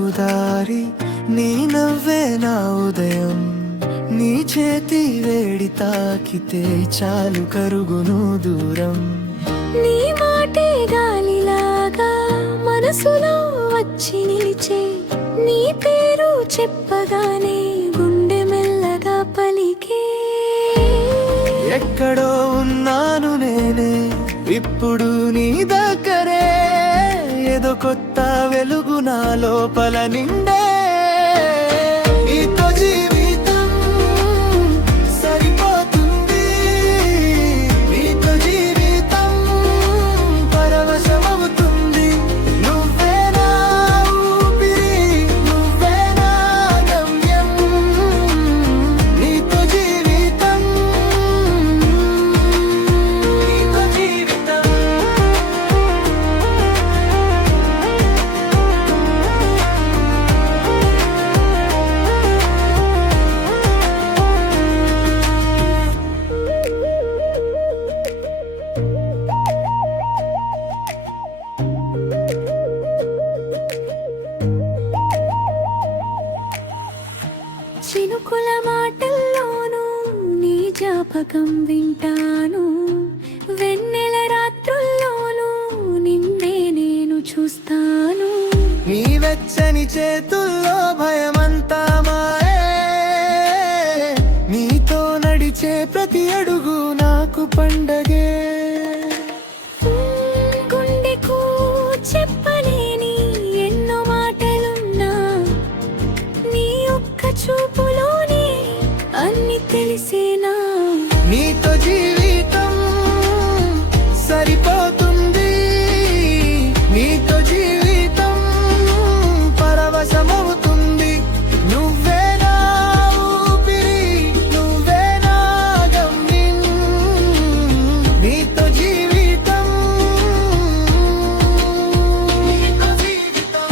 నాకు దారి, నీ నవ్వే నా ఉదయం. నీ చేతి వేడి తాకితే చాలు కరుగును దూరం. నీ మాటే గాలిలాగా మనసులో వచ్చి నిలిచే, నీ పేరు చెప్పగానే గుండె మెల్లగా పలికే. ఎక్కడో ఉన్నాను నేనే ఇప్పుడు నీ దగ్గరే, ఏదో కొత్త వెలుగు నా లోపల నిండే. నీతో జీవితం సరిపోతుంది, నీతో జీవితం పరవశమవుతుంది. నువ్వే నా ఊపిరి, నువ్వే నా గమ్యం. నీతో జీవితం, నీతో జీవితం. చినుకుల మాటల్లోనూ నీ జ్ఞాపకం వింటాను, వెన్నెల రాత్రుల్లోనూ నిన్నే నేను చూస్తాను. నీ వెచ్చని చేతుల్లో భయమంతా మారే, నీతో నడిచే ప్రతి అడుగు నాకు పండగే. గుండెకు చెప్పలేని ఎన్నో మాటలున్నా, నీ ఒక్క చూపులోనే అన్ని తెలిసేనా. నీతో జీవితం సరిపోతుంది, నీతో జీవితం పరవశమవుతుంది. నువ్వే నా ఊపిరి, నువ్వే నా గమ్యం. నీతో జీవితం, నీతో జీవితం.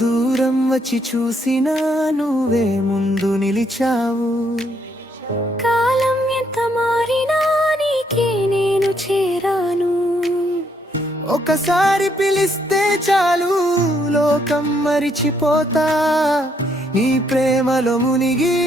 దూరం వచ్చి చూసినా నువ్వే ముందు నిలిచావు. కాలం ఎంత మారినా నీకే నేను చేరాను. ఒకసారి పిలిస్తే చాలు లోకం మరిచిపోతా, నీ ప్రేమలో మునిగి